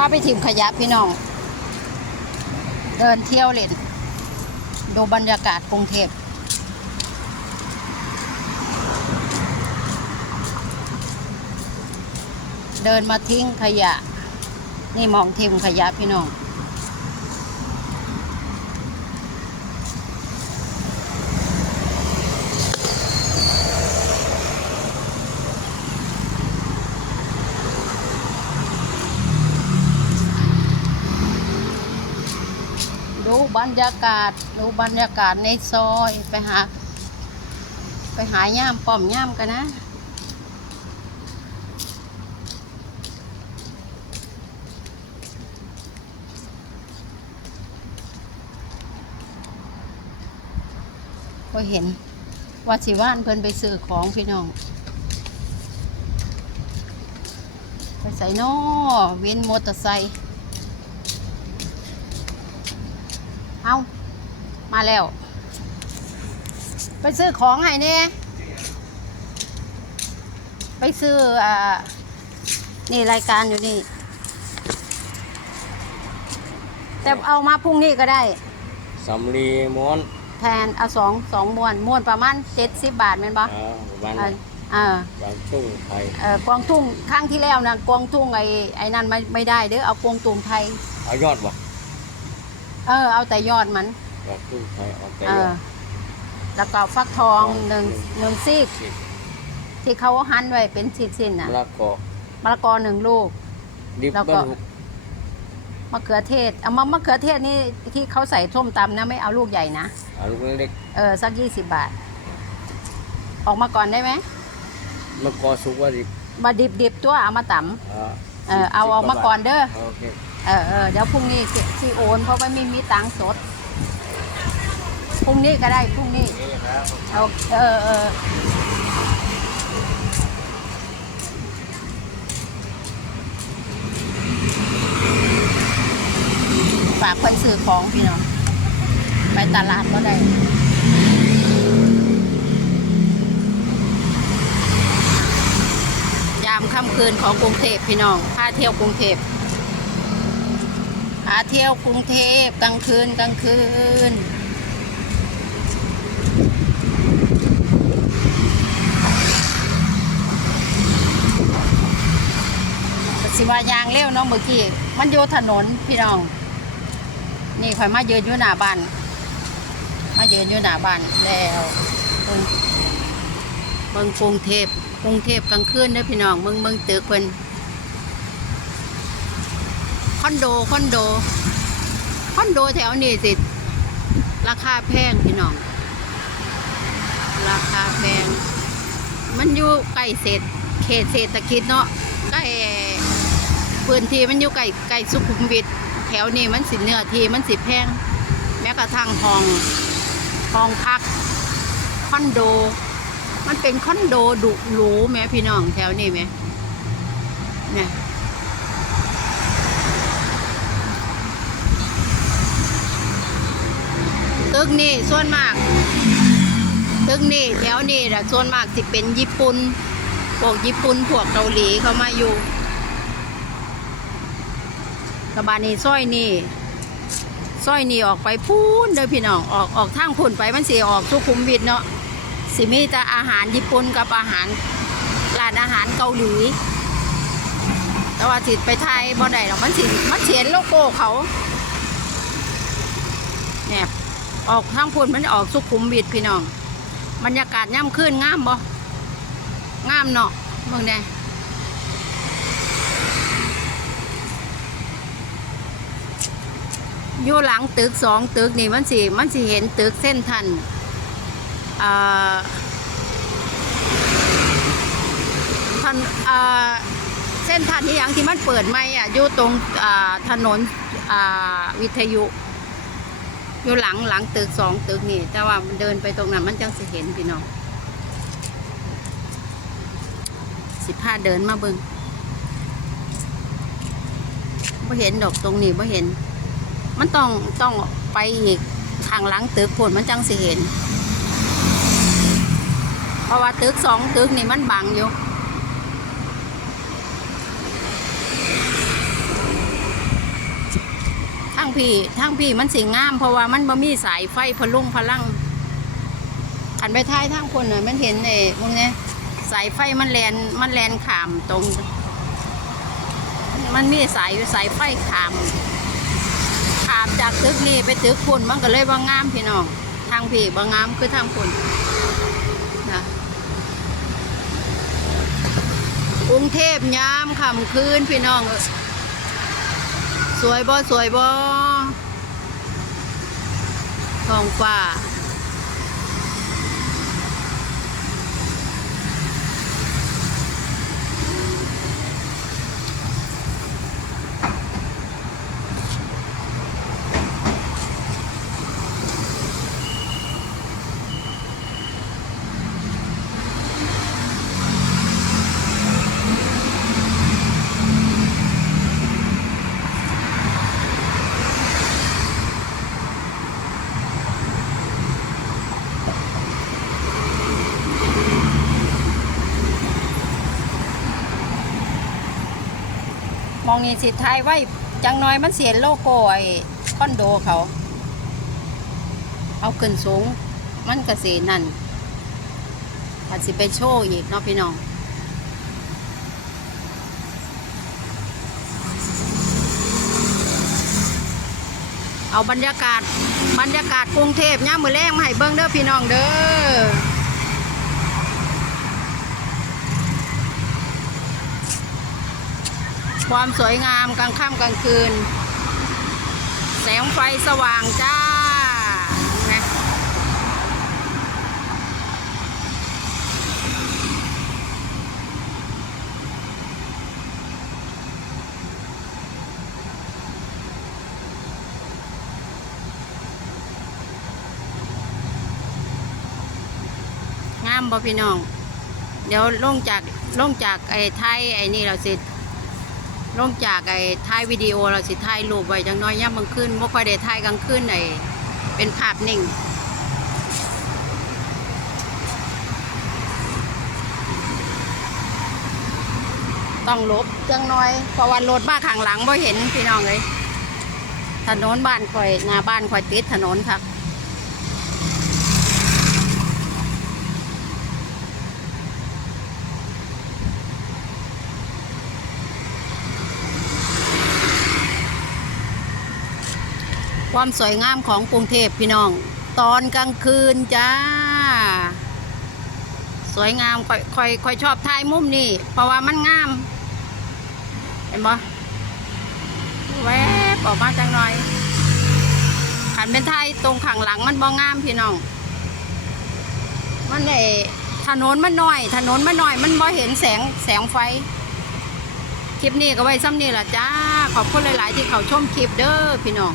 พาไปถิ่มขยะพี่น้อง เดินเที่ยวเล่นดูบรรยากาศกรุงเทพเดินมาทิ้งขยะ นี่มองทิ้งขยะพี่น้อง ดูบรรยากาศ ดูบรรยากาศในซอยไปหา ไปหาย่ามป้อมย่ามกันนะ ก็เห็นว่าสิว่านเพิ่นไปซื้อของพี่น้อง ไปใส่นอวินมอเตอร์ไซค์ เอามาแล้ว ไปซื้อของให้เนี่ยไปซื้ออ่านี่รายการอยู่นี่ แต่เอามาพรุ่งนี้ก็ได้สำลีม้วนแทนเอาสองสองมวนมวนประมาณเจ็ดสิบบาทแม่นปะอ่าวันเออเออบางช่วงไทยเออกวางทุ่งครั้งที่แล้วนะกวางทุ่งไอ้ไอ้นั่นไม่ไม่ได้เด้อเอากวางตุ่มไทย เอายอดบ่ เออ เอาแต่ยอดมันบางช่วงไทยเอาแต่เอยออด แล้วก็ฟักทองหนึ่งหนึ่งซีกสิบที่เขาหั่นไว้เป็นชิ้นๆน่ะมะละกอมะละกอหนึ่งลูก ดิบแล้วก็บรรทุกมะเขือเทศเอามามะเขือเทศนี่ที่เขาใส่ส้มตำนะไม่เอาลูกใหญ่นะ เอาลูกเล็กเออ สักยี่สิบบาท ออกมาก่อนได้ไหมๆมะกอสุกว่าดิบมาดิบดิบๆตัวเอามาตำอ่าเออเอาเอามาก่อนเด้อ โอเค เออเออเดี๋ยวพรุ่งนี้สิสิโอนเพราะว่าไม่มีตังค์สดพรุ่งนี้ก็ได้พรุ่งนี้เอาเออเออฝากคนซื้อของพี่น้องไปตลาดก็ได้ยามค่ำคืนของกรุงเทพพี่น้องพาเที่ยวกรุงเทพ พาเที่ยวกรุงเทพกลางคืนกลางคืน สิว่ายางเร็วเนาะเมื่อกี้ มันอยู่ถนนพี่น้อง นี่ข่อยมายืนอยู่หน้าบ้าน มายืนอยู่หน้าบ้านแล้วเบิ่งกรุงเทพกรุงเทพกลางคืนเด้อพี่น้องเบิ่งเบิ่งตึกเพิ่น อนโดคอนโดคอนโดแถวนี้สิราคาแพงพี่น้อง ราคาแพง มันอยู่ใกล้เศษเขตเศรษฐกิจเนาะใกล้พื้นที่มันอยู่ใกล้ใกล้สุขุมวิทแถวนี้มันสิเนื้อที่มันสิแพง แม้กระทั่งห้องห้องพักคอนโด มันเป็นคอนโดดุหรูแหม่พี่น้องแถวนี้ไหมเนี่ย ตึกนี่ส่วนมาก ตึกนี่แถวนี่นะส่วนมากสิเป็นญี่ปุ่นพวกญี่ปุ่นพวกเกาหลีเขามาอยู่กระบานี่ซอยนี่ซอยนี่ออกไปพูนเด้อพี่น้องออกออกทางพุ่นไปมันสิออกสุขุมวิทเนาะสิมีแต่อาหารญี่ปุ่นกับอาหารร้านอาหารเกาหลีแต่ว่าสิไปไทยบ่ได้หรอกมันสิมันเสียนโลโก้เขาเนี่ย ออกทางพุ่นมันออกสุขุมวิทพี่น้อง บรรยากาศย่ำขึ้นงามบ่งามเนาะเมืองใดอยู่หลังตึกสองตึกนี่มันสิมันสิเห็นตึกเส้นทันอ่าทันอ่าเส้นทันที่ยังที่มันเปิดใหม่อะอยู่ตรงถนนวิทยุ อยู่หลังหลังตึกสองตึกนี่ แต่ว่ามันเดินไปตรงนั้นมันจังสิเห็นพี่น้องสิพาเดินมาเบิงไม่เห็นดอกตรงนี้ไ่เห็น มันต้องต้องไปอีกทางหลังตึกผลมันจังสิเห็น เพราะว่าตึกสองตึกนี่มันบังอยู่ พี่ทางพี่มันสิงามเพราะว่ามันบ่มีสายไฟพลุงพลังอันไปท้ายทางคนน่ะมันเห็นไอ้พวกเนี้ยสายไฟมันแลนมันแลนขามตรง มันมีสายสายไฟขามขามจากตึกนี้ไปตึกคุณมันก็เลยว่างามพี่น้องทางพี่บ่งามคือทางคุณนะกรุงเทพยามค่ำคืนพี่น้อง สวยบ่สวยบ่ท้องฟ้า มองนี่สิท้ายไว้จังน้อยมันเสียโลโก้ไอ้คอนโดเขา เอาขึ้นสูง มันก็สีนั่นอาจสิไปโชว์อีกเนาะพี่น้องเอาบรรยากาศ บรรยากาศกรุงเทพย่ามือแรงมาให้เบิ้งเด้อพี่น้องเด้อ ความสวยงามกลางค่ำกลางคืน แสงไฟสว่างจ้านะงามบ่พี่น้อง เดี๋ยวลงจากลงจากไอ้ไทยไอ้นี่เราเสิ ลงจากไอ้ถ่ายวิดีโอเราสิถ่ายรูปไว้จังน้อยย่ำบางคืนบ่ค่อยได้ถ่ายกลางคืนไอ้เป็นภาพนิ่งต้องลบจังน้อยเพราะว่ารถบ้าข้างหลังบ่เห็นพี่น้องเลยถนนบ้านข่อยหน้าบ้านข่อยติดถนนครับ ความสวยงามของกรุงเทพพี่น้อง ตอนกลางคืนจ้า สวยงามค่อยค่อยค่อยชอบถ่ายมุมนี่เพราะว่ามันงาม เห็นบ่แวบออกมาจังหน่อยขันเป็นไทยตรงข้างหลังมันบ่งามพี่น้อง มันไอถนนมันน้อย ถนนมันน้อย มันบ่เห็นแสงแสงไฟ คลิปนี้ก็ไว้ซ้ำนี่ละจ้า ขอบคุณหลาย ๆ ที่เขาชมคลิปเด้อพี่น้อง